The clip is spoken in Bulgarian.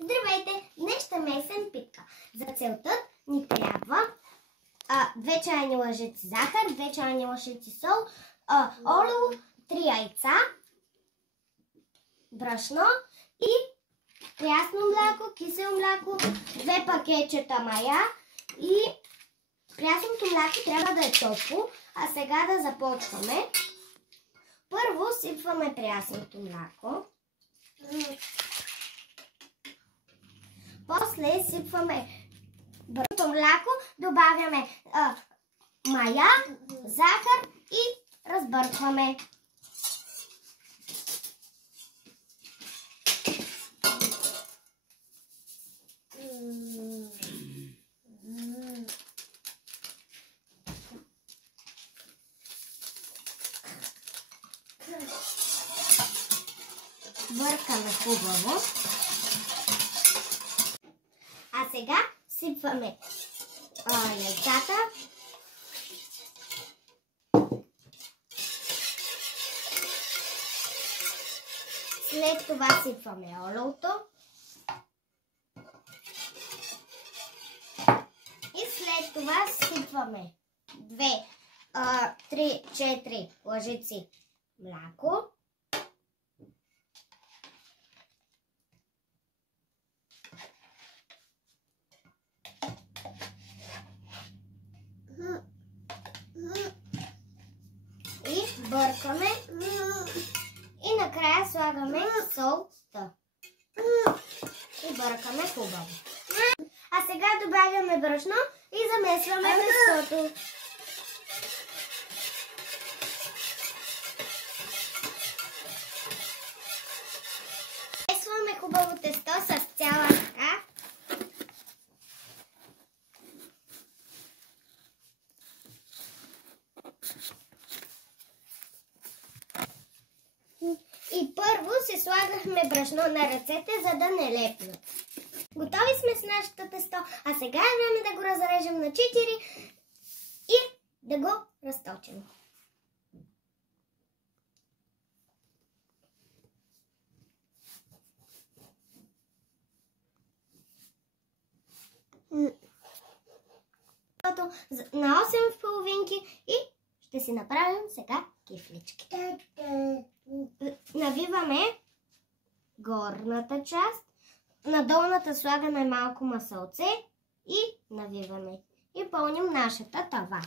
Здравейте! Днес ще месим питка. За целта ни трябва 2 чайни лъжици захар, 2 чайни лъжици сол, олио, 3 яйца, брашно и прясно мляко, кисело мляко, 2 пакетчета мая и прясното мляко трябва да е топло. А сега да започваме. Първо сипваме прясното мляко. После сипваме бързото мляко, добавяме мая, захар и разбъркваме. Бъркаме хубаво. А сега сипваме яйцата. След това сипваме олиото. И след това сипваме 2, 3, 4 лъжици мляко. И бъркаме. И накрая слагаме солта. И бъркаме хубаво. А сега добавяме брашно и замесваме тестото. Замесваме хубаво тесто с цяла ръка. И първо се слагахме брашно на ръцете, за да не лепнат. Готови сме с нашето тесто, а сега е време да го разрежем на 4 и да го разточим. На 8 половинки и ще си направим сега кифлички. Навиваме горната част, на долната слагаме малко масълце и навиваме. И пълним нашата тава.